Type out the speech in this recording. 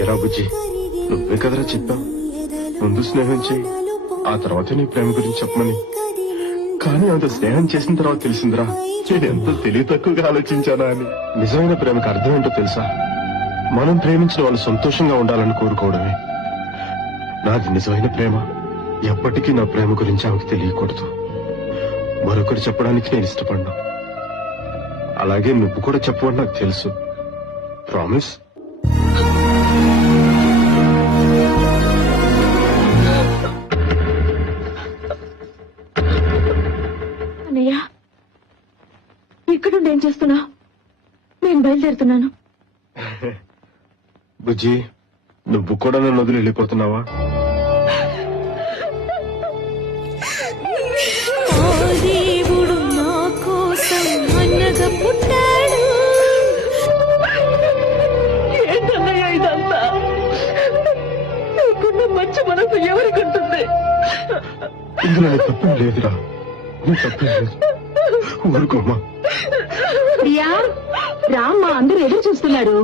ఎరా బుజ్జి, నువ్వే కదరా చెప్పావు ముందు స్నేహం చేయి, ఆ తర్వాత నీ ప్రేమ గురించి చెప్పమని. కానీ అంత స్నేహం చేసిన తర్వాత తెలిసిందిరా నేను ఎంత తెలివి తక్కువగా ఆలోచించానా అని. నిజమైన ప్రేమకు అర్థం ఏంటో తెలుసా? మనం ప్రేమించిన వాళ్ళు సంతోషంగా ఉండాలని కోరుకోవడమే. నాది నిజమైన ప్రేమ. ఎప్పటికీ నా ప్రేమ గురించి ఆమెకు తెలియకూడదు. మరొకరు చెప్పడానికి నేను ఇష్టపడ్డా. అలాగే నువ్వు కూడా చెప్పవని నాకు తెలుసు. ప్రామిస్? అన్నయ్య, ఇక్కడుండి ఏం చేస్తున్నా? నేను బయలుదేరుతున్నాను. బుజ్జి, నువ్వు కూడా నన్ను వదిలి వెళ్ళిపోతున్నావా? దేవుడు నా కోసం అన్నగా పుట్టాడు. ఏంటన్నయ్య ఇదంతా? నీకున్న మంచి మనసు ఎవరికుంటుంది? ఇందులో నీ తప్పేం లేదురా, నీ తప్పేం లేదు. ఊరుకోమ్మా. ప్రియా, రామ్మా, అందరూ ఎదురు చూస్తున్నారు.